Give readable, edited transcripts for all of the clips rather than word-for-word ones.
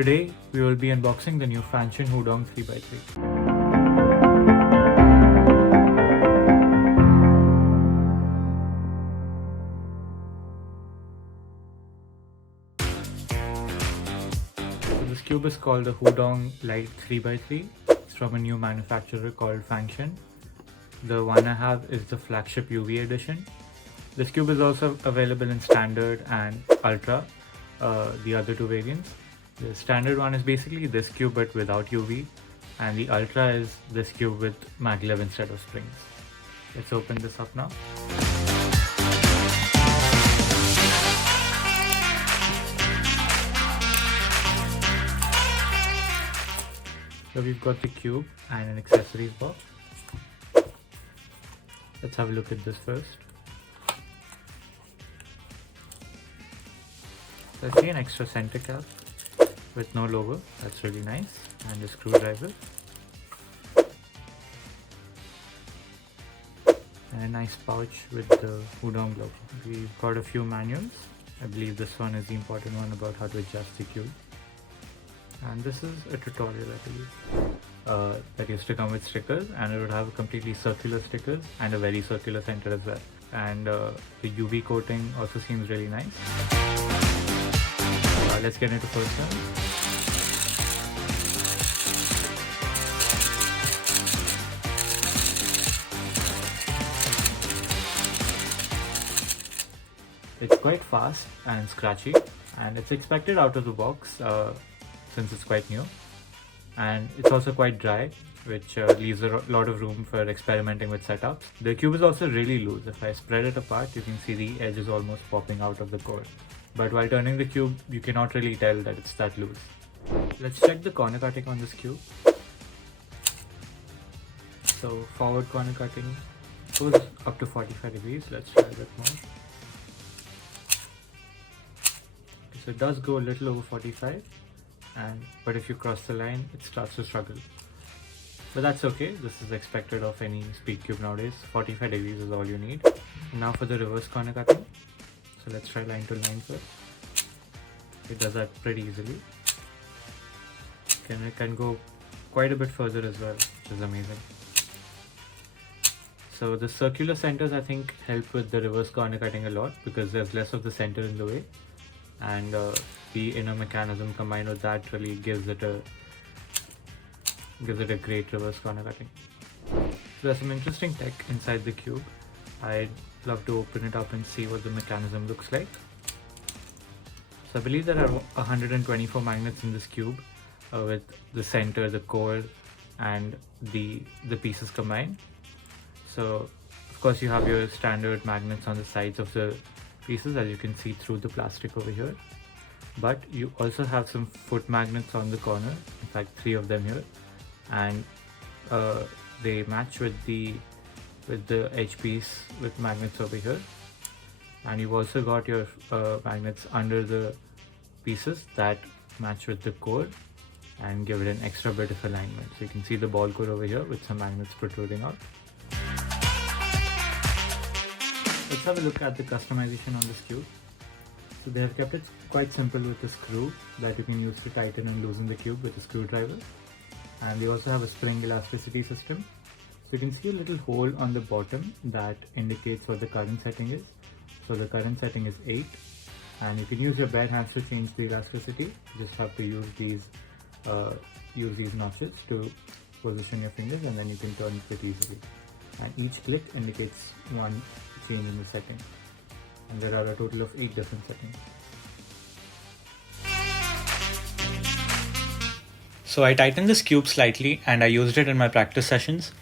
Today we will be unboxing the new FanXin HuDong 3x3. This cube is called the HuDong Lite 3x3. It's from a new manufacturer called FanXin. The one I have is the flagship UV edition. This cube is also available in standard and ultra, the other two variants. The standard one is basically this cube but without UV, and the ultra is this cube with maglev instead of springs. Let's open this up now. So we've got the cube and an accessories box. Let's have a look at this first. So I see an extra center cap with no logo. That's really nice. And a screwdriver. And a nice pouch with the HuDong logo. We've got a few manuals. I believe this one is the important one about how to adjust the cube. And this is a tutorial, I believe, that used to come with stickers, and it would have a completely circular stickers and a very circular center as well. And the UV coating also seems really nice. Let's get into first one. It's quite fast and scratchy, and it's expected out of the box since it's quite new, and it's also quite dry, which leaves a lot of room for experimenting with setups. The cube is also really loose. If I spread it apart, you can see the edge is almost popping out of the core. But while turning the cube, you cannot really tell that it's that loose. Let's check the corner cutting on this cube. So forward corner cutting goes up to 45 degrees. Let's try a bit more. So it does go a little over 45. But if you cross the line, it starts to struggle. But that's okay. This is expected of any Speedcube nowadays. 45 degrees is all you need. Now for the reverse corner cutting. So let's try line to line first. It does that pretty easily. It can go quite a bit further as well, which is amazing. So the circular centers, I think, help with the reverse corner cutting a lot because there's less of the center in the way, and the inner mechanism combined with that really gives it a great reverse corner cutting. So there's some interesting tech inside the cube. I'd love to open it up and see what the mechanism looks like. So I believe there are 124 magnets in this cube with the center, the core, and the pieces combined. So of course you have your standard magnets on the sides of the pieces, as you can see through the plastic over here. But you also have some foot magnets on the corner, in fact 3 of them here, and they match with the edge piece with magnets over here. And you've also got your magnets under the pieces that match with the core and give it an extra bit of alignment. So you can see the ball core over here with some magnets protruding out. Let's have a look at the customization on this cube. So they have kept it quite simple with a screw that you can use to tighten and loosen the cube with a screwdriver. And they also have a spring elasticity system. So you can see a little hole on the bottom that indicates what the current setting is. So the current setting is 8, and you can use your bare hands to change the elasticity. You just have to use these notches to position your fingers, and then you can turn it pretty easily. And each click indicates one change in the setting. And there are a total of 8 different settings. So I tightened this cube slightly and I used it in my practice sessions,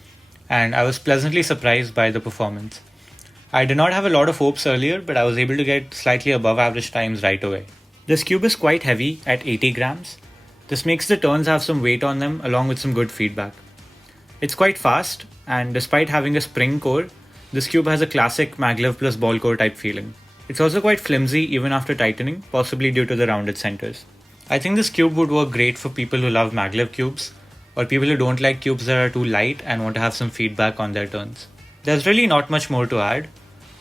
and I was pleasantly surprised by the performance. I did not have a lot of hopes earlier, but I was able to get slightly above average times right away. This cube is quite heavy at 80 grams. This makes the turns have some weight on them along with some good feedback. It's quite fast, and despite having a spring core, this cube has a classic maglev plus ball core type feeling. It's also quite flimsy even after tightening, possibly due to the rounded centers. I think this cube would work great for people who love maglev cubes, or people who don't like cubes that are too light and want to have some feedback on their turns. There's really not much more to add.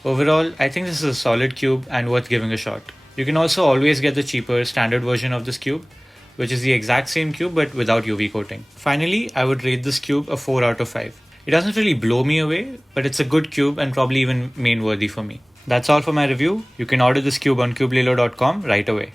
Overall, I think this is a solid cube and worth giving a shot. You can also always get the cheaper standard version of this cube, which is the exact same cube but without UV coating. Finally, I would rate this cube a 4 out of 5. It doesn't really blow me away, but it's a good cube and probably even main worthy for me. That's all for my review. You can order this cube on cubelelo.com right away.